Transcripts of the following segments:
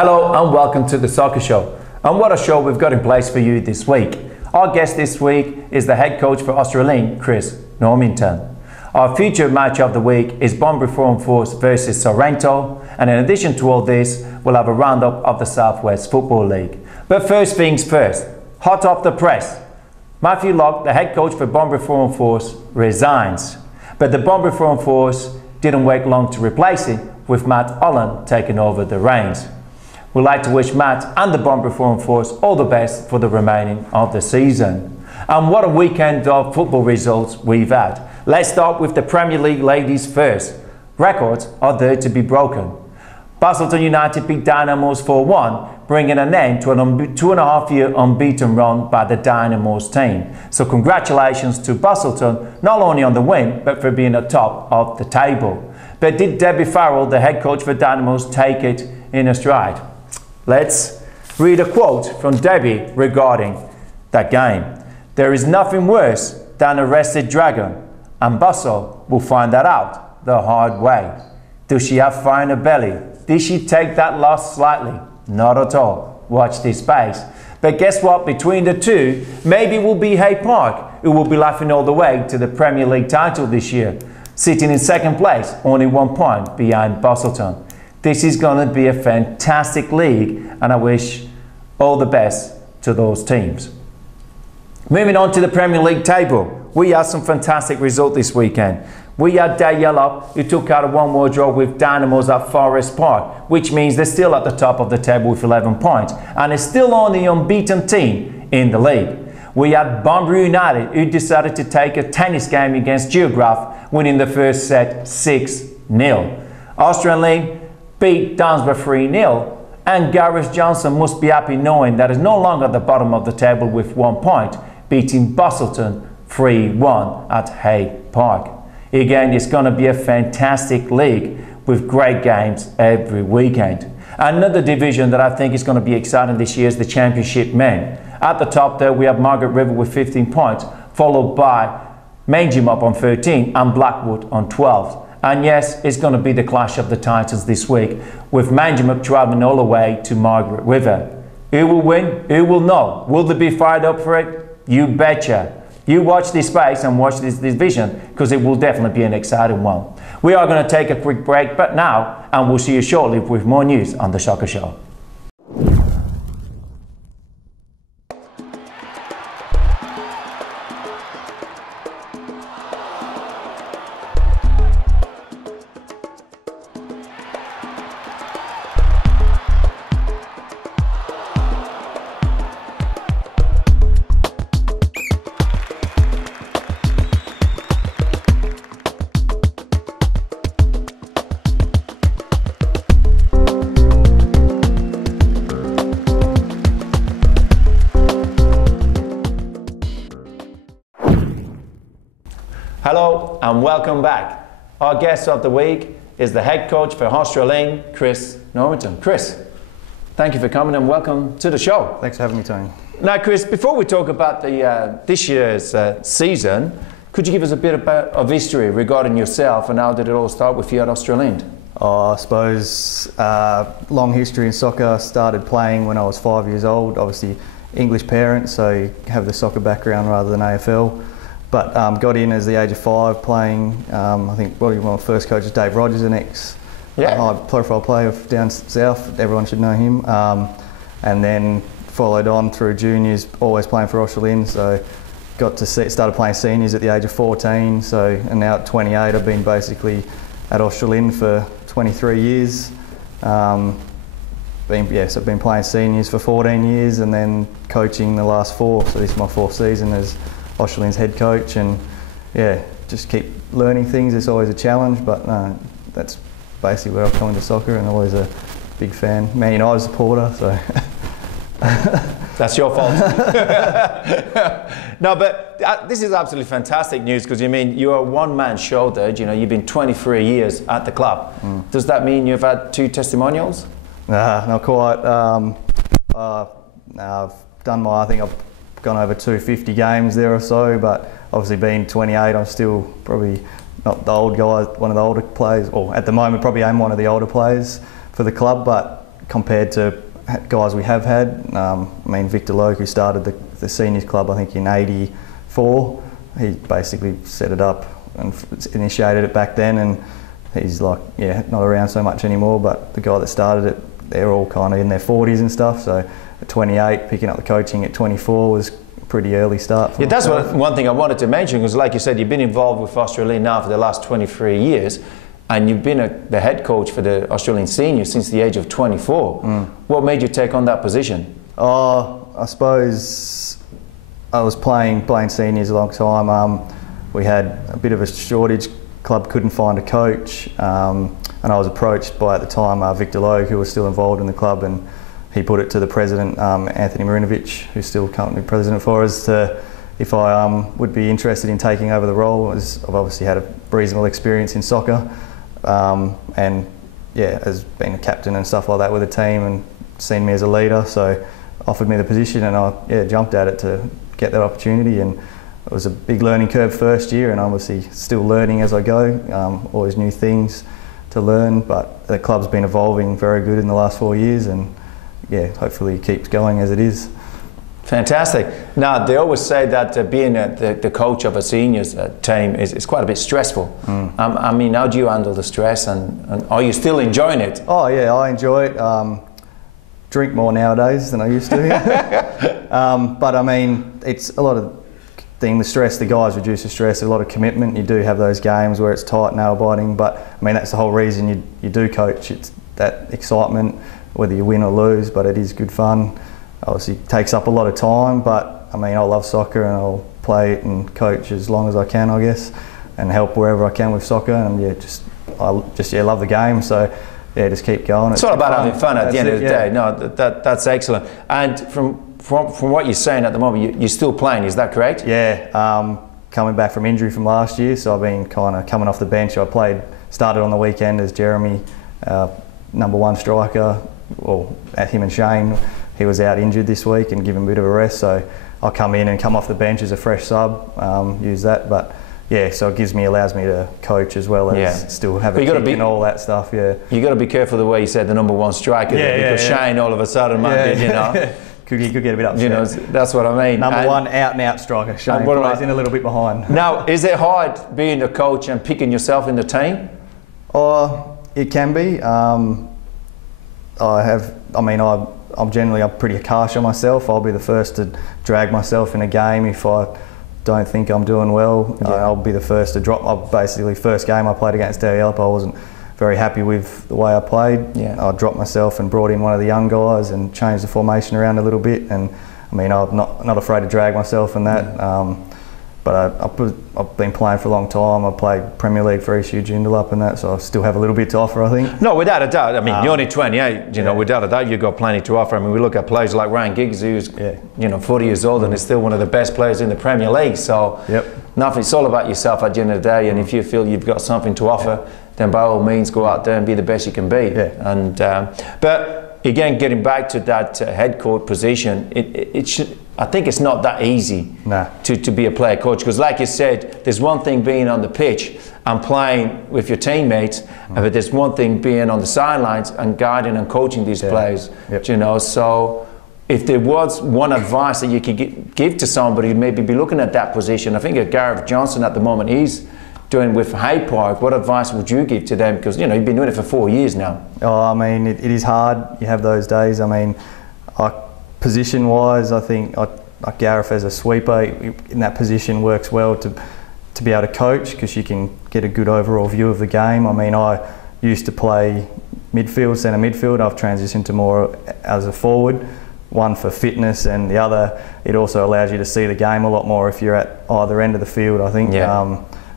Hello and welcome to the Soccer Show. And what a show we've got in place for you this week. Our guest this week is the head coach for Australian, Chris Normington. Our featured match of the week is Bunbury Forum Force versus Sorrento, and in addition to all this, we'll have a roundup of the Southwest Football League. But first things first, hot off the press, Matthew Locke, the head coach for Bunbury Forum Force, resigns. But the Bunbury Forum Force didn't wait long to replace him, with Matt Allen taking over the reins. We'd like to wish Matt and the Bunbury Forum Force all the best for the remaining of the season. And what a weekend of football results we've had. Let's start with the Premier League ladies first. Records are there to be broken. Busselton United beat Dynamos 4-1, bringing an end to an 2.5-year unbeaten run by the Dynamos team. So congratulations to Busselton, not only on the win, but for being at top of the table. But did Debbie Farrell, the head coach for Dynamos, take it in a stride? Let's read a quote from Debbie regarding that game. "There is nothing worse than a rested dragon, and Bussell will find that out the hard way. Does she have fire in her belly? Did she take that loss slightly? Not at all. Watch this space." But guess what? Between the two, maybe it will be hyyp, who will be laughing all the way to the Premier League title this year, sitting in second place, only 1 point behind Busselton. This is going to be a fantastic league, and I wish all the best to those teams. Moving on to the Premier League table, we had some fantastic results this weekend. We had Dalyellup, who took out a 1-1 draw with Dynamos at Forest Park, which means they're still at the top of the table with 11 points, and is still on the unbeaten team in the league. We had Bunbury United, who decided to take a tennis game against Geograph, winning the first set 6-0. Australian beat Dunsborough 3-0, and Gareth Johnson must be happy knowing that he's no longer at the bottom of the table with 1 point, beating Busselton 3-1 at hyyp. Again, it's going to be a fantastic league with great games every weekend. Another division that I think is going to be exciting this year is the Championship Men. At the top there, we have Margaret River with 15 points, followed by Mediaworx on 13 and Blackwood on 12. And yes, it's going to be the clash of the titans this week, with Mediaworx travelling all the way to Margaret River. Who will win? Who will know? Will they be fired up for it? You betcha. You watch this space and watch this division, because it will definitely be an exciting one. We are going to take a quick break, but now, and we'll see you shortly with more news on the Soccer Show. Hello and welcome back. Our guest of the week is the head coach for Australian, Chris Normington. Chris, thank you for coming and welcome to the show. Thanks for having me, Tony. Now, Chris, before we talk about the this year's season, could you give us a bit of history regarding yourself and how did it all start with you at Australian? I suppose long history in soccer. I started playing when I was 5 years old. Obviously, English parents, so you have the soccer background rather than AFL. But got in as the age of 5 playing. I think one of my first coaches, Dave Rogers, an ex-high-profile player down south. Everyone should know him. And then followed on through juniors, always playing for Australian. So got to started playing seniors at the age of 14. So and now at 28, I've been basically at Australian for 23 years. So I've been playing seniors for 14 years and then coaching the last 4. So this is my 4th season as Australian's head coach, and yeah, just keep learning things. It's always a challenge, but that's basically where I've come into soccer, and always a big fan. Man United supporter, so. That's your fault. No, but this is absolutely fantastic news, because you mean you're a one-man show there. You know, you've been 23 years at the club. Does that mean you've had 2 testimonials? Nah, not quite. I've done I think I've gone over 250 games there or so, but obviously being 28, I'm still probably not the old guy, one of the older players, or at the moment probably am one of the older players for the club, but compared to guys we have had. I mean, Victor Logue, who started the seniors club, I think in '84, he basically set it up and initiated it back then, and he's like, yeah, not around so much anymore, but the guy that started it, they're all kind of in their 40s and stuff, so at 28, picking up the coaching at 24 was a pretty early start for that's myself. one thing I wanted to mention, because like you said, you've been involved with Australia now for the last 23 years, and you've been the head coach for the Australian seniors since the age of 24. What made you take on that position? I suppose I was playing seniors a long time. We had a bit of a shortage. Club couldn't find a coach, and I was approached by, at the time, Victor Logue, who was still involved in the club, and he put it to the president, Anthony Marinovich, who's still currently president for us, if I would be interested in taking over the role, as I've obviously had a reasonable experience in soccer, and yeah, has been a captain and stuff like that with the team, and seen me as a leader, so offered me the position, and I jumped at it to get that opportunity. And it was a big learning curve first year, and obviously still learning as I go, always new things to learn, but the club's been evolving very good in the last 4 years, and yeah, hopefully it keeps going as it is. Fantastic. Now, they always say that being the coach of a seniors team is quite a bit stressful. I mean, how do you handle the stress, and are you still enjoying it? Oh yeah, I enjoy it. Drink more nowadays than I used to. But I mean, it's a lot of the stress, the guys reduce the stress, a lot of commitment. You do have those games where it's tight, nail-biting, but I mean, that's the whole reason you do coach. It's that excitement, whether you win or lose, but it is good fun. Obviously takes up a lot of time, but I mean, I love soccer, and I'll play it and coach as long as I can, I guess, and help wherever I can with soccer. And yeah, I love the game, so yeah, just keep going. It's all about having fun at the end of the yeah. day. No, that's excellent. And from what you're saying at the moment, you're still playing, is that correct? Yeah, coming back from injury from last year, so I've been kind of coming off the bench. I started on the weekend as Jeremy, #1 striker. Well, at him and Shane, he was out injured this week, and give him a bit of a rest, so I'll come in and come off the bench as a fresh sub, use that. But yeah, so it allows me to coach as well as still have a kick and all that stuff. Yeah, you got to be careful the way you said the #1 striker, because Shane all of a sudden might be, you know. He could get a bit upset. You know, that's what I mean. #1 out and out striker. Shane plays in a little bit behind. Now, is it hard being a coach and picking yourself in the team? It can be. I'm generally pretty harsh on myself. I'll be the first to drag myself in a game if I don't think I'm doing well. I'll be the first to drop. Basically, first game I played against Dalyellup, I wasn't very happy with the way I played. I dropped myself and brought in one of the young guys and changed the formation around a little bit. And I mean, I'm not afraid to drag myself in that. But I've been playing for a long time. I played Premier League for East Joondalup and that, so I still have a little bit to offer, I think. No, without a doubt. I mean, you're only 28, you know, without a doubt you've got plenty to offer. I mean, we look at players like Ryan Giggs, who's, 40 years old and is still one of the best players in the Premier League. So, nothing, it's all about yourself at the end of the day, and if you feel you've got something to offer, then by all means go out there and be the best you can be. And but again, getting back to that head coach position, I think it's not that easy to be a player coach, because like you said, there's one thing being on the pitch and playing with your teammates, but there's one thing being on the sidelines and guiding and coaching these players. You know, so if there was one advice that you could give to somebody who maybe be looking at that position, I think Gareth Johnson at the moment, he's doing with Hyde Park. What advice would you give to them? Because, you know, you've been doing it for 4 years now. Oh, I mean, it is hard. You have those days. I mean, position-wise, I think like Gareth as a sweeper in that position works well to be able to coach, because you can get a good overall view of the game. I mean, I used to play midfield, centre midfield. I've transitioned to more as a forward, one for fitness, and the other, it also allows you to see the game a lot more if you're at either end of the field, I think.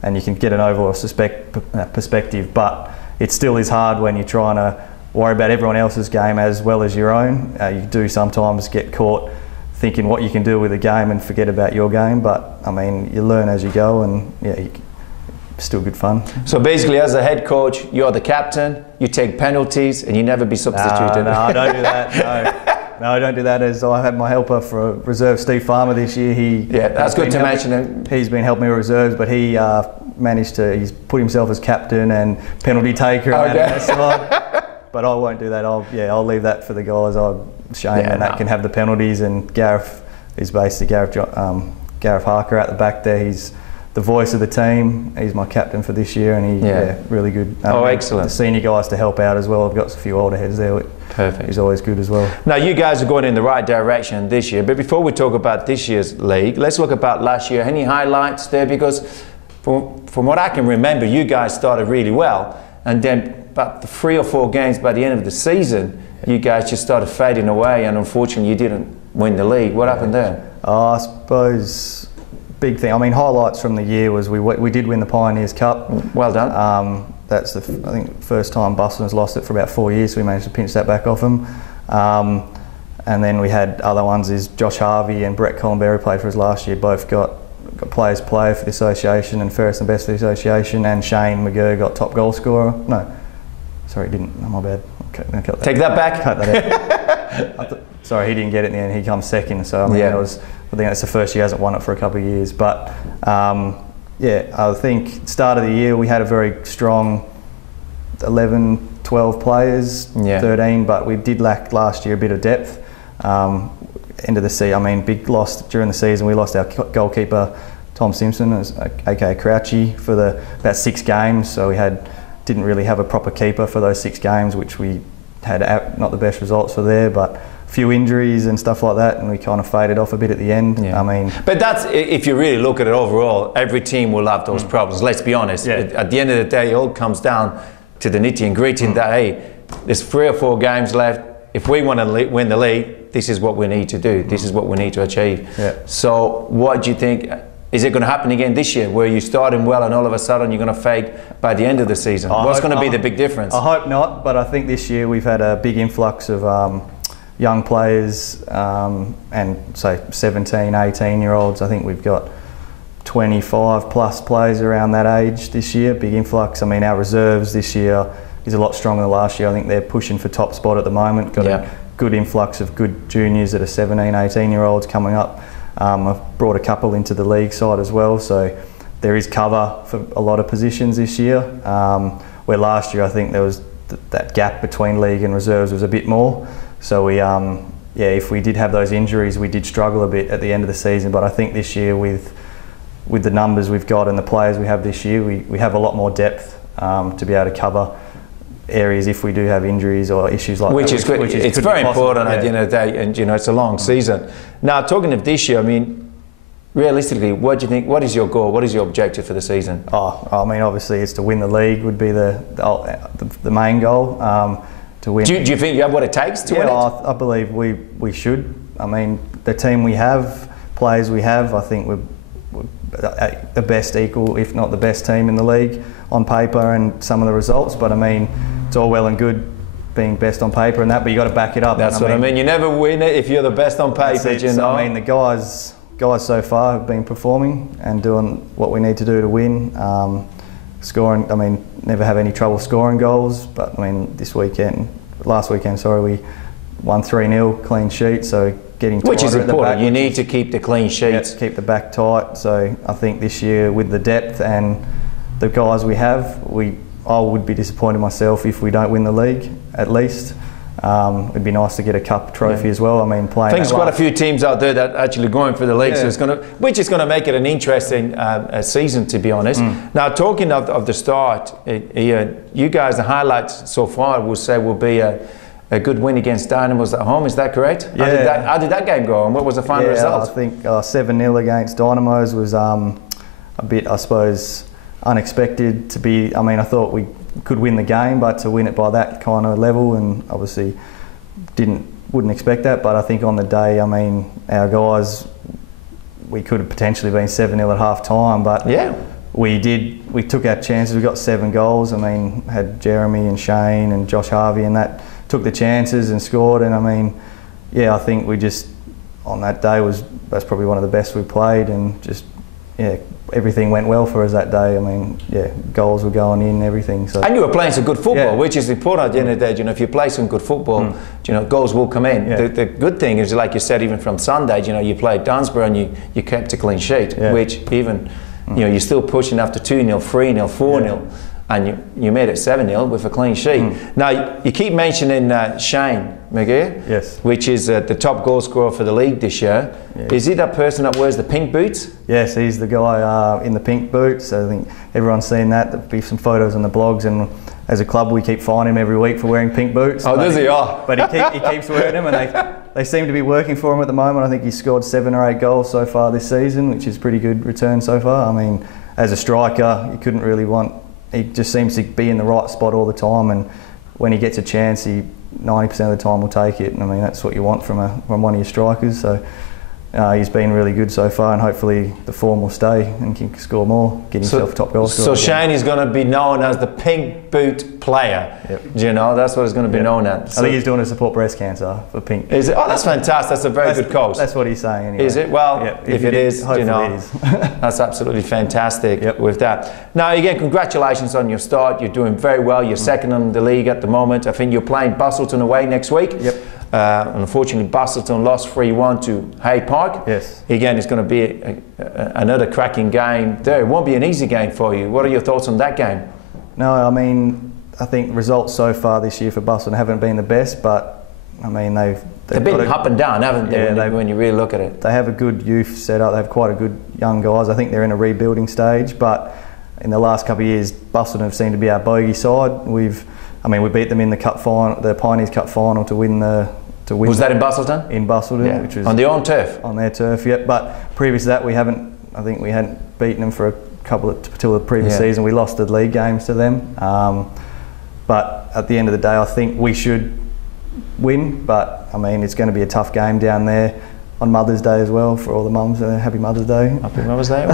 And you can get an overall perspective, but it still is hard when you're trying to worry about everyone else's game as well as your own. You do sometimes get caught thinking what you can do with the game and forget about your game, but I mean, you learn as you go, and still good fun. So basically, as a head coach, you're the captain, you take penalties, and you never be substituted. No, I don't do that. No, I don't do that. As I had my helper for reserve, Steve Farmer, this year. That's good to mention. He's been helping me with reserves, but he he's put himself as captain and penalty taker. That side. but I won't do that. I'll leave that for the guys. Shane and that can have the penalties, and Gareth is basically Gareth Harker at the back there. He's the voice of the team. He's my captain for this year, and really good. Excellent. The senior guys to help out as well. I've got a few older heads there. Perfect. He's always good as well. Now you guys are going in the right direction this year, but before we talk about this year's league, let's look about last year. Any highlights there? Because from what I can remember, you guys started really well, and then about 3 or 4 games by the end of the season, you guys just started fading away, and unfortunately you didn't win the league. What happened there? I suppose big thing. I mean, highlights from the year was we did win the Pioneers Cup. Well done. That's I think first time Busselton's lost it for about 4 years, so we managed to pinch that back off them. And then we had other ones. Is Josh Harvey and Brett Columberry played for us last year. Both got players player for the association and fairest and best for the association. And Shane McGurr got top goal scorer. No, sorry, he didn't. No, my bad. Take that back. Cut that out. Sorry, he didn't get it in the end. He comes second. So I mean, I think that's the first year he hasn't won it for a couple of years. But I think start of the year we had a very strong 11, 12 players, 13, but we did lack last year a bit of depth. End of the season, I mean, big loss during the season. We lost our goalkeeper, Tom Simpson, aka Crouchy, for about 6 games. So we didn't really have a proper keeper for those 6 games, which we had not the best results for there, but a few injuries and stuff like that, and we kind of faded off a bit at the end. I mean, but that's, if you really look at it overall, every team will have those problems. Let's be honest. At the end of the day, it all comes down to the nitty and gritty. That hey, there's 3 or 4 games left. If we want to win the league, this is what we need to do. This is what we need to achieve. So, what do you think? Is it going to happen again this year, where you starting well and all of a sudden you're going to fade by the end of the season? What's going to be the big difference? I hope not, but I think this year we've had a big influx of young players, and say 17, 18-year-olds. I think we've got 25 plus players around that age this year. Big influx. I mean, our reserves this year is a lot stronger than last year. I think they're pushing for top spot at the moment. Got a good influx of good juniors that are 17, 18-year-olds coming up. I've brought a couple into the league side as well, so there is cover for a lot of positions this year. Where last year I think there was that gap between league and reserves was a bit more. So we, if we did have those injuries, we did struggle a bit at the end of the season. But I think this year with the numbers we've got and the players we have this year, we have a lot more depth to be able to cover areas if we do have injuries or issues like that. Which is it's very important at the end of the day, and it's a long season. Now, talking of this year, I mean, realistically, what do you think? What is your goal? What is your objective for the season? I mean, obviously, it's to win the league would be the main goal. To win. Do you think you have what it takes to win it? I believe we should. I mean, the team we have, players we have, I think we're the best equal, if not the best team in the league on paper and some of the results. But I mean, it's all well and good being best on paper and that, but you got to back it up. That's what I mean. You never win it if you're the best on paper. You know. I mean, the guys so far have been performing and doing what we need to do to win. Scoring, I mean, never have any trouble scoring goals, but I mean, last weekend, we won 3-0, clean sheet, so getting tighter. Which is important. You need to keep the clean sheets. Keep the back tight. So I think this year with the depth and the guys we have, I would be disappointed myself if we don't win the league, at least. It'd be nice to get a cup trophy as well. I mean, playing. I think there's quite a few teams out there that are actually going for the league, so which is going to make it an interesting season, to be honest. Now, talking of the start, you guys, the highlights so far will be a good win against Dynamos at home. Is that correct? Yeah. How did that game go, and what was the final result? I think 7-0 against Dynamos was a bit, I suppose, unexpected to be. I mean, I thought we could win the game, but to win it by that kind of level, and obviously wouldn't expect that. But I think on the day, I mean, our guys, we could have potentially been 7-0 at half time, but we took our chances. We got 7 goals. I mean, had Jeremy and Shane and Josh Harvey and that took the chances and scored. And I mean, I think we just on that day that's probably one of the best we played, and just everything went well for us that day. I mean, goals were going in, everything. So. And you were playing some good football, which is important at the end of the day. You know, if you play some good football, goals will come in. The good thing is, like you said, even from Sunday, you played Dunsborough and you kept a clean sheet, which even, you're still pushing after 2-0, 3-0, 4-0. and you made it 7-0 with a clean sheet. Now, you keep mentioning Shane McGee, yes, which is the top goal scorer for the league this year. Yeah. Is he that person that wears the pink boots? Yes, he's the guy in the pink boots. I think everyone's seen that. There'll be some photos on the blogs, and as a club we keep fining him every week for wearing pink boots. Oh, does he? Oh. But he keeps wearing them, and they seem to be working for him at the moment. I think he's scored 7 or 8 goals so far this season, which is pretty good return so far. I mean, as a striker, you couldn't really want... He just seems to be in the right spot all the time, and when he gets a chance, he 90% of the time will take it. And I mean, that's what you want from one of your strikers. So he's been really good so far, and hopefully the form will stay and can score more, get himself top goal scorer. So Shane is going to be known as the pink boot player. Yep. You know, that's what he's going to be known as. So I think he's doing it to support breast cancer for pink. Is it? Oh, that's fantastic. That's a very good cause. That's what he's saying anyway. Is it? Well, if it is, hopefully you know, it is. that's absolutely fantastic with that. Now, again, congratulations on your start. You're doing very well. You're second in the league at the moment. I think you're playing Busselton away next week. Yep. Unfortunately, Busselton lost 3-1 to hyyp. Yes. Again, it's going to be another cracking game there. It won't be an easy game for you. What are your thoughts on that game? No, I mean, I think results so far this year for Busselton haven't been the best, but I mean, they've been up and down, haven't they? Yeah, when you really look at it. They have a good youth setup. They have quite a good young guys. I think they're in a rebuilding stage, but in the last couple of years, Busselton have seemed to be our bogey side. We beat them in the cup final, the Pioneers Cup final, to win the. Was that in Busselton? In Busselton, which was on their own turf. On their turf, yeah. But previous to that, I think we hadn't beaten them for a couple until the previous season. We lost the league games to them. But at the end of the day, I think we should win. But I mean, it's going to be a tough game down there on Mother's Day as well for all the mums. Happy Mother's Day. Happy Mother's Day.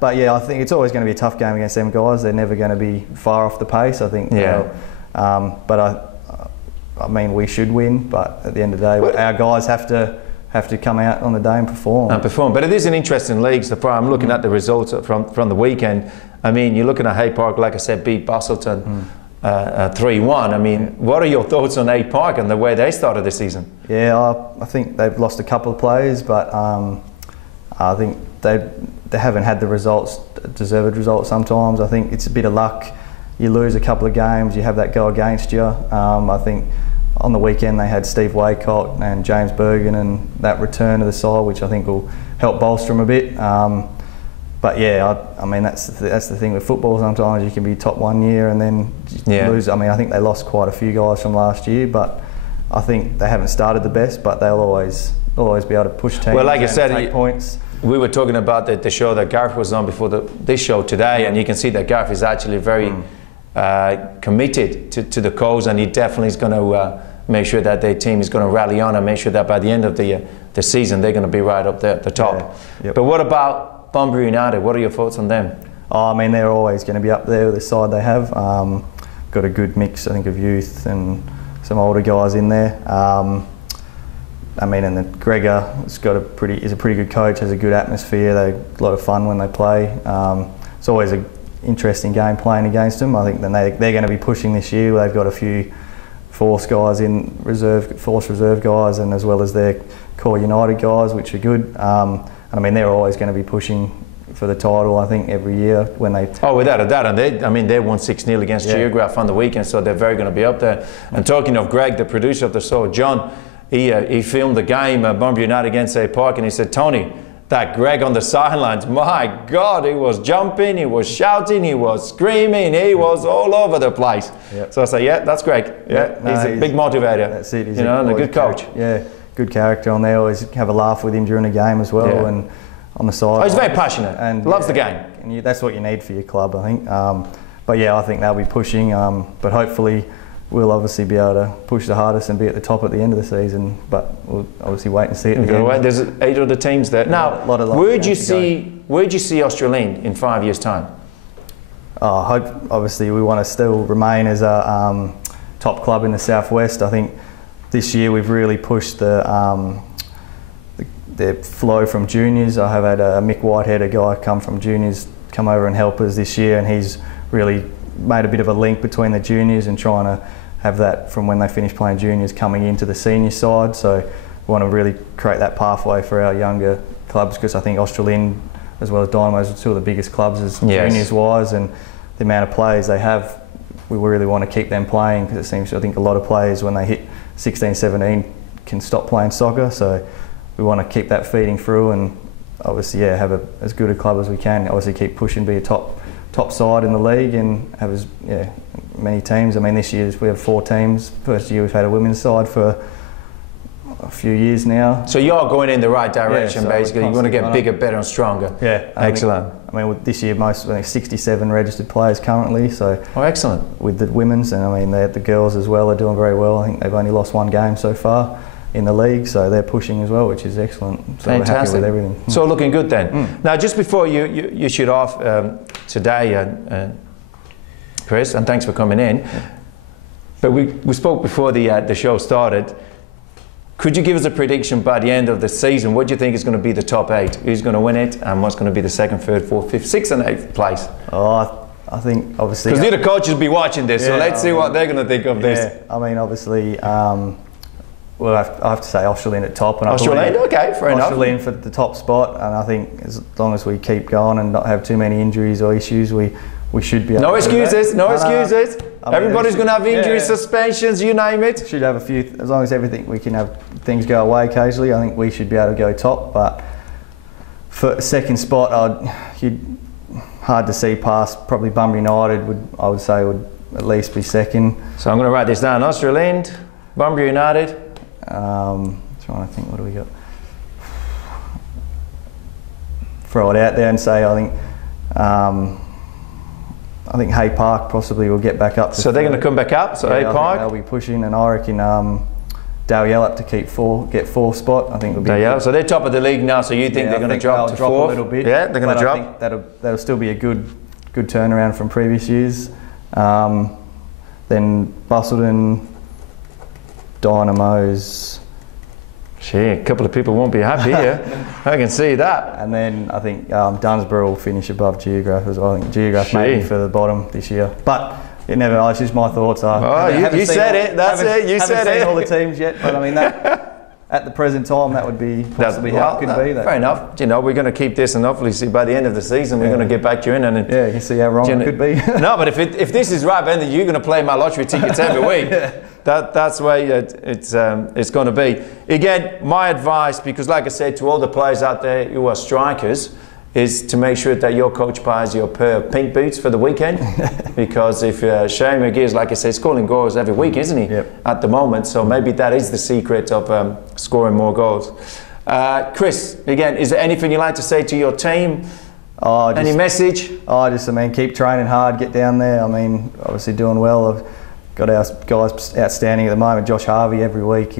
But yeah, I think it's always going to be a tough game against them guys. They're never going to be far off the pace, I think. Yeah. But I mean, we should win. But at the end of the day, our guys have to come out on the day and perform. But it is an interesting league so far. I'm looking at the results from the weekend. I mean, you're looking at hyyp, like I said, beat Busselton 3-1. I mean, what are your thoughts on hyyp and the way they started the season? Yeah, I think they've lost a couple of players, but I think they haven't had the deserved results sometimes. I think it's a bit of luck. You lose a couple of games, you have that go against you. I think on the weekend they had Steve Waycott and James Bergen and that return to the side, which I think will help bolster them a bit. But yeah, I mean that's the thing with football. Sometimes you can be top one year and then lose. I mean, I think they lost quite a few guys from last year, but I think they haven't started the best. But they'll always be able to push teams. Well, like I said, take points. We were talking about the show that Gareth was on before this show today, and you can see that Gareth is actually very committed to the cause, and he definitely is going to make sure that their team is going to rally on and make sure that by the end of the season they're going to be right up there at the top. Yeah. Yep. But what about Bunbury United? What are your thoughts on them? I mean, they're always going to be up there with the side they have. Got a good mix, I think, of youth and some older guys in there. I mean, and then Gregor is a pretty good coach, has a good atmosphere. They're a lot of fun when they play. It's always an interesting game playing against them. I think then they're going to be pushing this year. They've got a few Force guys in Force reserve guys, and as well as their core United guys, which are good. And I mean, they're always going to be pushing for the title, I think, every year when they... Oh, without a doubt. And they won 6-0 against Geograph on the weekend, so they're very going to be up there. And talking of Greg, the producer of the show, John, he filmed the game, Bunbury United against hyyp, and he said, Tony, that Greg on the sidelines, my God, he was jumping, he was shouting, he was screaming, he was all over the place. Yep. So I say, yeah, that's Greg. Yeah, he's a big motivator. That's it. He's and a good coach. Yeah, good character on there. Always have a laugh with him during the game as well, and on the side. Oh, he's very passionate and loves the game. And that's what you need for your club, I think. But yeah, I think they'll be pushing. But hopefully, we'll obviously be able to push the hardest and be at the top at the end of the season, but we'll obviously wait and see it again. There's 8 other teams there. Now, where do you see Australian in 5 years' time? Obviously, we want to still remain as a top club in the southwest. I think this year we've really pushed the flow from juniors. I have had Mick Whitehead, a guy come from juniors, come over and help us this year, and he's really made a bit of a link between the juniors and trying to have that from when they finish playing juniors coming into the senior side. So we want to really create that pathway for our younger clubs, because I think Australian as well as Dynamos are two of the biggest clubs as juniors wise, and the amount of players they have, we really want to keep them playing, because it seems, I think a lot of players when they hit 16, 17 can stop playing soccer, so we want to keep that feeding through and obviously have as good a club as we can. Obviously keep pushing, be a top side in the league and have as many teams. I mean, this year we have 4 teams. First year we've had a women's side for a few years now. So you're going in the right direction, so basically. You want to get bigger, better and stronger. Yeah. Excellent. I mean, this year I think 67 registered players currently. So. Oh, excellent. With the women's, and I mean the girls as well are doing very well. I think they've only lost 1 game so far in the league, so they're pushing as well, which is excellent. So fantastic. we're happy with everything. So looking good then. Now, just before you shoot off today, Chris, and thanks for coming in. But we spoke before the show started. Could you give us a prediction by the end of the season? What do you think is going to be the top 8? Who's going to win it, and what's going to be the 2nd, 3rd, 4th, 5th, 6th and 8th place? Oh, I think obviously... Because the coaches will be watching this, so let's see what they're going to think of this. I mean, obviously, well, I have to say Australian at top. And Australian, okay, fair enough. Australian for the top spot, and I think as long as we keep going and not have too many injuries or issues, we should be able no to excuses, no excuses. I mean, everybody's going to have injuries, suspensions, you name it. Should have a few, as long as we can have things go away occasionally. I think we should be able to go top. But for 2nd spot, hard to see past probably Bunbury United. I would say would at least be 2nd. So I'm going to write this down: Australian, Bunbury United. Trying to think, what do we got? Throw it out there and say I think Hay Park possibly will get back up. So they're going to come back up. So Hay Park, they'll be pushing, and I reckon Dalyellup to get 4th spot. I think will be. Dalyellup. So they're top of the league now. So you think they're going to drop to 4th? A little bit. Yeah, they're going to drop. I think that'll still be a good turnaround from previous years. Then Busselton, Dynamos. Gee, a couple of people won't be happy here. I can see that. And then I think Dunsborough will finish above Geograph as well. I think Geograph maybe for the bottom this year. But it never, it's just my thoughts. You said it, that's it, you said it. Haven't seen all the teams yet, but I mean, that, at the present time, that would be possibly how it could be. Fair enough. You know, we're going to keep this, and hopefully see by the end of the season, we're going to get back you in. And you can see how wrong it could be. No, but if this is right, then you're going to play my lottery tickets every week. That's where it's going to be. Again, my advice, because like I said to all the players out there who are strikers, is to make sure that your coach buys you a pair of pink boots for the weekend. Because if Shane McGee's, like I said, scoring goals every week, isn't he? At the moment. So maybe that is the secret of scoring more goals. Chris, again, is there anything you'd like to say to your team? Any message? I mean, keep training hard, get down there. I mean, obviously doing well. I've got our guys outstanding at the moment. Josh Harvey every week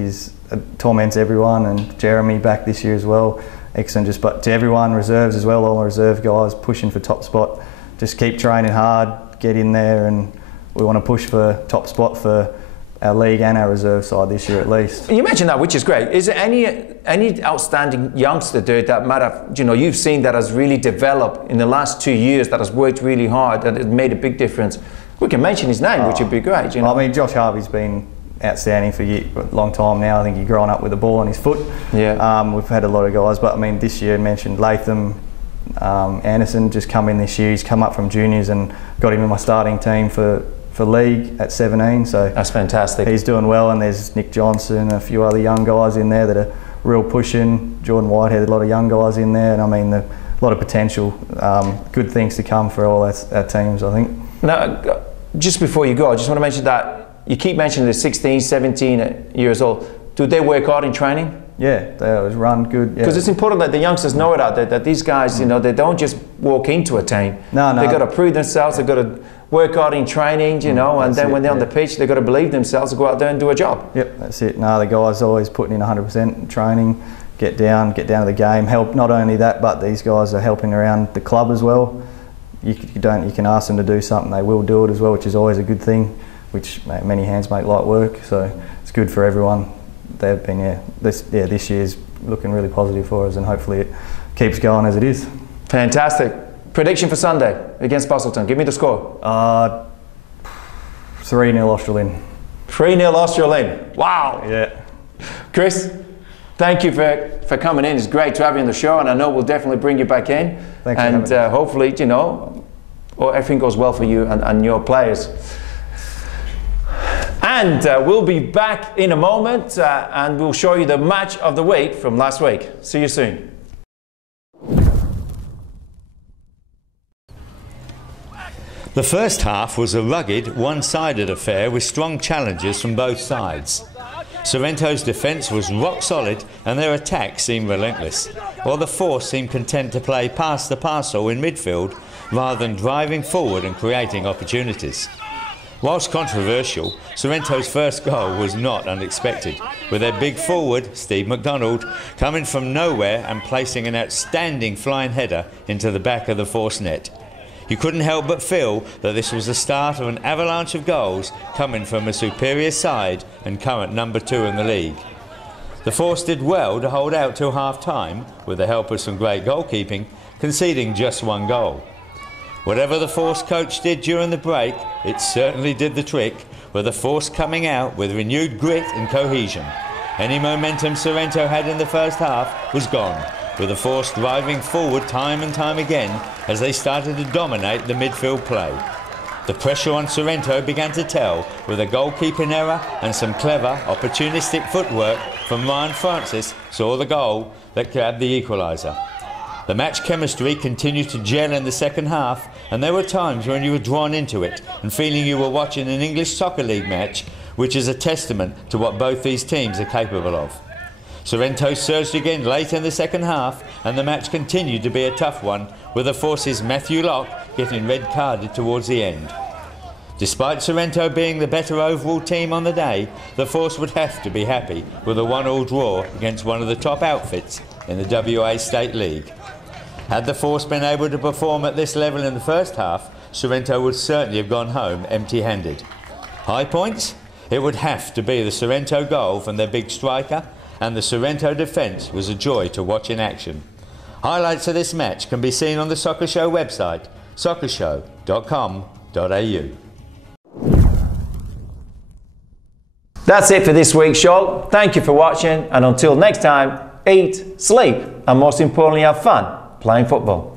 torments everyone, and Jeremy back this year as well. Excellent. But to everyone, reserves as well, all the reserve guys pushing for top spot. Just keep training hard, get in there, and we want to push for top spot for our league and our reserve side this year at least. You mentioned that, which is great. Is there any outstanding youngster there that might have, you've seen that has really developed in the last 2 years, that has worked really hard, that has made a big difference? We can mention his name, which would be great. I mean, Josh Harvey's been outstanding for a long time now. I think he's grown up with a ball on his foot. We've had a lot of guys, but I mean, this year I mentioned Latham, Anderson just come in this year. He's come up from juniors and got him in my starting team for league at 17. So that's fantastic. He's doing well, and there's Nick Johnson, a few other young guys in there that are real pushing. Jordan Whitehead, a lot of young guys in there, and I mean, a lot of potential, good things to come for all our teams, I think. Now, just before you go, I just want to mention that you keep mentioning the 16, 17 years old. Do they work hard in training? Yeah, they always run good. Because it's important that the youngsters know it out there, that these guys, they don't just walk into a team. No. They've got to prove themselves, they've got to work hard in training, and then when they're on the pitch, they've got to believe themselves to go out there and do a job. Yep, that's it. No, the guys always putting in 100% training, get down to the game, help. Not only that, but these guys are helping around the club as well. You can ask them to do something, they will do it as well, which is always a good thing, which many hands make light work, so it's good for everyone. They've been, this year's looking really positive for us, and hopefully it keeps going as it is. Fantastic. Prediction for Sunday against Busselton. Give me the score. 3-0 Australian. 3-0 Australian. Wow. Yeah. Chris, thank you for coming in. It's great to have you on the show, and I know we'll definitely bring you back in. Thanks for having me. Hopefully, everything goes well for you and your players. And we'll be back in a moment and we'll show you the match of the week from last week. See you soon. The first half was a rugged, one-sided affair with strong challenges from both sides. Sorrento's defence was rock solid and their attack seemed relentless, while the Force seemed content to play past the parcel in midfield rather than driving forward and creating opportunities. Whilst controversial, Sorrento's first goal was not unexpected, with their big forward, Steve McDonald, coming from nowhere and placing an outstanding flying header into the back of the Force net. You couldn't help but feel that this was the start of an avalanche of goals coming from a superior side and current number 2 in the league. The Force did well to hold out till half-time, with the help of some great goalkeeping, conceding just 1 goal. Whatever the Force coach did during the break, it certainly did the trick, with the Force coming out with renewed grit and cohesion. Any momentum Sorrento had in the first half was gone, with the Force driving forward time and time again as they started to dominate the midfield play. The pressure on Sorrento began to tell, with a goalkeeping error and some clever, opportunistic footwork from Ryan Francis saw the goal that grabbed the equaliser. The match chemistry continued to gel in the second half, and there were times when you were drawn into it and feeling you were watching an English Soccer League match, which is a testament to what both these teams are capable of. Sorrento surged again late in the second half, and the match continued to be a tough one, with the Force's Matthew Locke getting red carded towards the end. Despite Sorrento being the better overall team on the day, the Force would have to be happy with a 1-1 draw against one of the top outfits in the WA State League. Had the Force been able to perform at this level in the first half, Sorrento would certainly have gone home empty-handed. High points? It would have to be the Sorrento goal from their big striker, and the Sorrento defence was a joy to watch in action. Highlights of this match can be seen on the Soccer Show website, soccershow.com.au. That's it for this week's show. Thank you for watching, and until next time, eat, sleep, and most importantly have fun playing football.